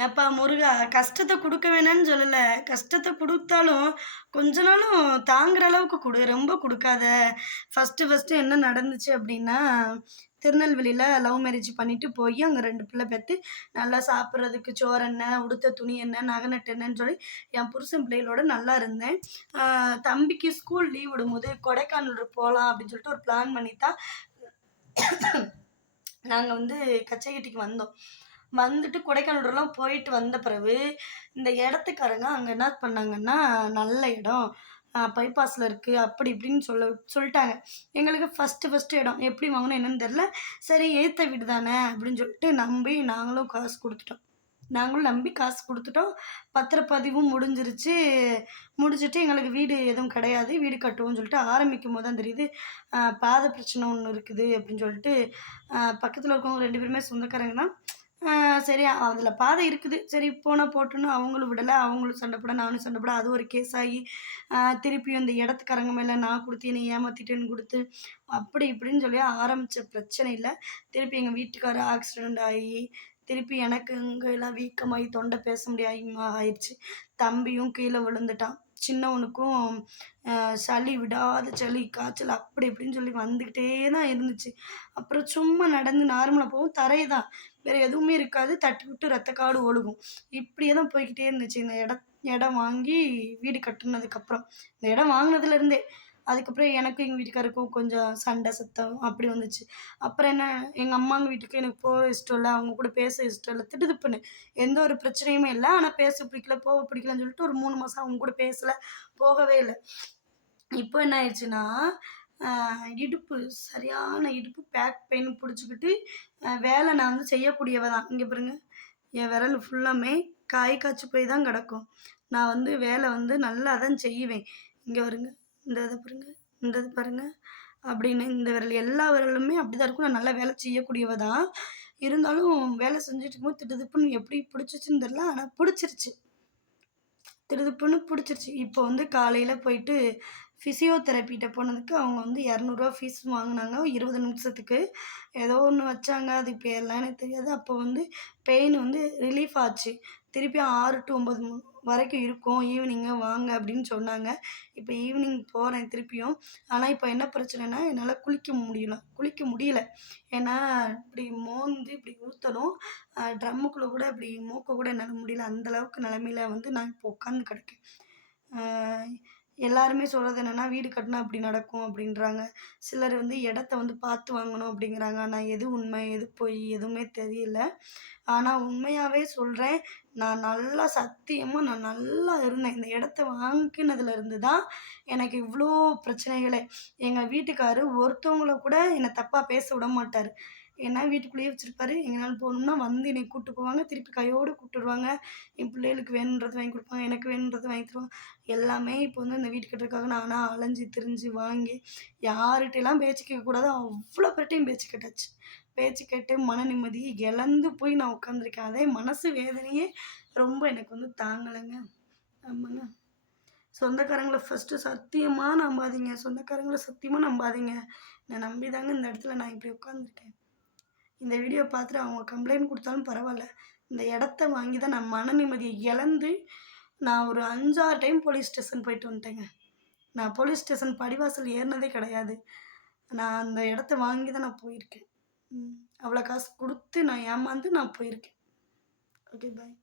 ஏப்பா முருகா! கஷ்டத்த குடுக்க வேணான்னு சொல்லல. கஷ்டத்த குடுத்தாலும், கொஞ்ச நாளும் தாங்குற அளவுக்கு குடு. ரொம்ப குடுக்காத. ஃபர்ஸ்ட்டு என்ன நடந்துச்சு அப்டின்னா, திருநெல்வேலில லவ் மேரேஜ் பண்ணிட்டு போயி, அங்க 2 பிள்ளை பெத்து, நல்லா சாப்பிடுறதுக்கு சோறு என்ன, உடுத்த துணி என்ன, நகை நட்டு என்னன்னு சொல்லி, என் புருஷன் பிள்ளைகளோட நல்லா இருந்தேன். ஆ தம்பிக்கு ஸ்கூல் லீவ் விடும்போது, கொடைக்கானல் போலாம் அப்டின்னு சொல்லிட்டு ஒரு பிளான் பண்ணி தான் நாங்க வந்து கச்சைகட்டிக்கு வந்தோம். வந்துட்டு கொடைக்கானல்லாம் போயிட்டு வந்த பிறகு, இந்த இடத்துக்காரங்க அங்க என்ன பண்ணாங்கன்னா, நல்ல இடம். பைபாஸ்ல இருக்கு. அப்படி இப்படின்னு சொல்ட்டாங்க. எங்களுக்கு ஃபர்ஸ்ட்டு இடம். எப்படி வாங்கணும் என்னன்னு தெரியல. சரி எய்த்த வீடு தானே அப்படின்னு சொல்லிட்டு நம்பி நாங்களும் காசு குடுத்துட்டோம். நாங்களும் நம்பி காசு குடுத்துட்டோம். பத்திரப்பதிவும் முடிஞ்சிருச்சு. முடிச்சுட்டு எங்களுக்கு வீடு எதுவும் கிடையாது. வீடு கட்டுவோம்னு சொல்லிட்டு ஆரம்பிக்கும்போது தான் தெரியுது, பாத பிரச்சனை ஒண்ணு இருக்குது அப்படின்னு சொல்லிட்டு, பக்கத்துல இருக்கவங்க 2 பேருமே சொந்தக்காரங்க தான். சரி அதில பாதை இருக்குது. சரி போனா போட்டுன்னு அவங்களும் விடல. அவங்களும் சண்ட போட, நானும் சண்ட போட, அது ஒரு கேஸ் ஆகி, திருப்பியும் இந்த இடத்துக்காரங்க மேல நான் குடுத்து என்னை ஏமாத்திட்டேன்னு குடுத்து, அப்படி இப்படின்னு சொல்லி ஆரம்பிச்ச பிரச்சனையில, திருப்பி எங்க வீட்டுக்காரர் ஆக்சிடென்ட் ஆயி, திருப்பி எனக்கு இங்கலாம் வீக்கமாயி தொண்ட பேச முடியாம ஆயிருச்சு. தம்பியும் கீழ விழுந்துட்டான். சின்னவனுக்கும் சளி விடாத சளி, காய்ச்சல் அப்படி இப்படின்னு சொல்லி வந்துகிட்டே தான் இருந்துச்சு. அப்புறம் சும்மா நடந்து நார்மலா போவும். தரை தான். வேற எதுவுமே இருக்காது. தட்டி விட்டு ரத்த காடு ஒழுகும். இப்படியே தான் போய்க்கிட்டே இருந்துச்சு. இந்த இடம் வாங்கி வீடு கட்டுனதுக்கப்புறம். இந்த இடம் வாங்குனதுலேருந்தே. அதுக்கப்புறம் எனக்கும் எங்க வீட்டுக்காருக்கும் கொஞ்சம் சண்டை, சத்தம் அப்படி வந்துச்சு. அப்புறம் என்ன, எங்க அம்மாங்க வீட்டுக்கு எனக்கு போக இஷ்டம் இல்ல. அவங்க கூட பேச இஷ்டம் இல்ல. திடுதிப்புன்னு. எந்த ஒரு பிரச்சனையுமே இல்ல. ஆனா பேச பிடிக்கல, போக பிடிக்கலன்னு சொல்லிட்டு ஒரு 3 மாசம் அவங்க கூட பேசல. போகவே இல்ல. இப்போ என்ன ஆயிடுச்சுன்னா, அ இடுப்பு சரியான இடுப்பு பேக் பெயின் புடிச்சுக்கிட்டு, வேலை நான் வந்து செய்யக்கூடியவ தான். இங்க பாருங்க, என் விரல் ஃபுல்லாமே காய்ச்சி போய் தான் கிடக்கும். நான் வந்து வேலை வந்து நல்லா தான் செய்வேன். இங்க பாருங்க, இந்த இத பாருங்க, இந்த இது பாருங்க, அப்படின்னு இந்த விரல் எல்லா விரலுமே அப்படிதான் இருக்கும். நான் நல்லா வேலை செய்யக்கூடியவ தான். இருந்தாலும் வேலை செஞ்சுட்டு இருக்கும்போது திடுதிப்புன்னு எப்படி பிடிச்சுச்சுன்னு தெரியல. ஆனா பிடிச்சிருச்சு. திடுதிப்புன்னு புடிச்சிருச்சு. இப்போ வந்து காலையில போயிட்டு ஃபிசியோதெரபிட்ட போனதுக்கு அவங்க வந்து ரூ. 200 ஃபீஸ் வாங்குனாங்க. 20 நிமிஷத்துக்கு. ஏதோ ஒண்ணு வச்சாங்க. அது பேர்லாம் எனக்கு தெரியாது. அப்போ வந்து பெயின் வந்து ரிலீஃப் ஆச்சு. திருப்பியும் 6 டூ 9 வரைக்கும் இருக்கும். ஈவினிங்கா வாங்க அப்படின்னு சொன்னாங்க. இப்போ ஈவினிங் போறேன் திருப்பியும். ஆனா இப்போ என்ன பிரச்சனைன்னா, என்னால குளிக்க முடியல. ஏன்னா இப்படி மோந்து இப்படி ஊத்தணும். ட்ரம்முக்குள்ள கூட இப்படி மூக்க கூட என்னால முடியல. அந்த அளவுக்கு நிலைமையில வந்து நான் இப்போ உட்காந்து கிடக்கேன். அ எல்லாருமே சொல்றது என்னன்னா, வீடு கட்டினா இப்படி நடக்கும் அப்படின்றாங்க. சிலர் வந்து இடத்த வந்து பார்த்து வாங்கணும் அப்படிங்கிறாங்க. ஆனா எது உண்மை, எது பொய் எதுவுமே தெரியல. ஆனா உண்மையாவே சொல்றேன், நான் நல்லா இருந்தேன். இந்த இடத்த வாங்கினதுல இருந்து தான் எனக்கு இவ்ளோ பிரச்சனைகளே. எங்க வீட்டுக்காரு ஒருத்தவங்கள கூட என்ன தப்பா பேச விட மாட்டாரு. ஏன்னா வீட்டுக்குள்ளேயே வச்சிருப்பாரு. எங்கனாலும் போணும்னா வந்து என்னைய கூட்டு போவாங்க. திருப்பி கையோட கூட்டு வருவாங்க. என் பிள்ளைகளுக்கு வேணுன்றத வாங்கி குடுப்பாங்க. எனக்கு வேணுன்றத வாங்கி தருவாங்க. எல்லாமே இப்போ வந்து இந்த வீடு கட்டுறதுக்காக நானா அலைஞ்சு திரிஞ்சு வாங்கி, யார்கிட்டலாம் பேச்சு கேட்கக்கூடாதோ அவ்ளோ பேர்ட்டயும் பேச்சு கேட்டாச்சு. பேச்சு கேட்டு மன நிம்மதிய இழந்து போய் நான் உட்காந்துருக்கேன். அதே மனசு வேதனையே ரொம்ப எனக்கு வந்து தாங்கலைங்க. ஆமாங்க. சொந்தக்காரங்கள ஃபர்ஸ்ட்டு சத்தியமா நம்பாதீங்க. சொந்தக்காரங்கள சத்தியமா நம்பாதீங்க. நான் நம்பி தாங்க இந்த இடத்துல நான் இப்படி உட்காந்துருக்கேன். இந்த வீடியோ பார்த்துட்டு அவங்க கம்ப்ளைண்ட் குடுத்தாலும் பரவால்ல. இந்த இடத்த வாங்கி தான் நான் மன நிம்மதிய இழந்து, நான் ஒரு 5, 6 டைம் போலீஸ் ஸ்டேஷன் போயிட்டு வந்துட்டேங்க. நான் போலீஸ் ஸ்டேஷன் படிவாசல் ஏறுனதே கிடையாது. நான் அந்த இடத்த வாங்கி தான் நான் போயிருக்கேன். ம். அவ்வளோ காசு குடுத்து நான் ஏமாந்து நான் போயிருக்கேன். Okay bye.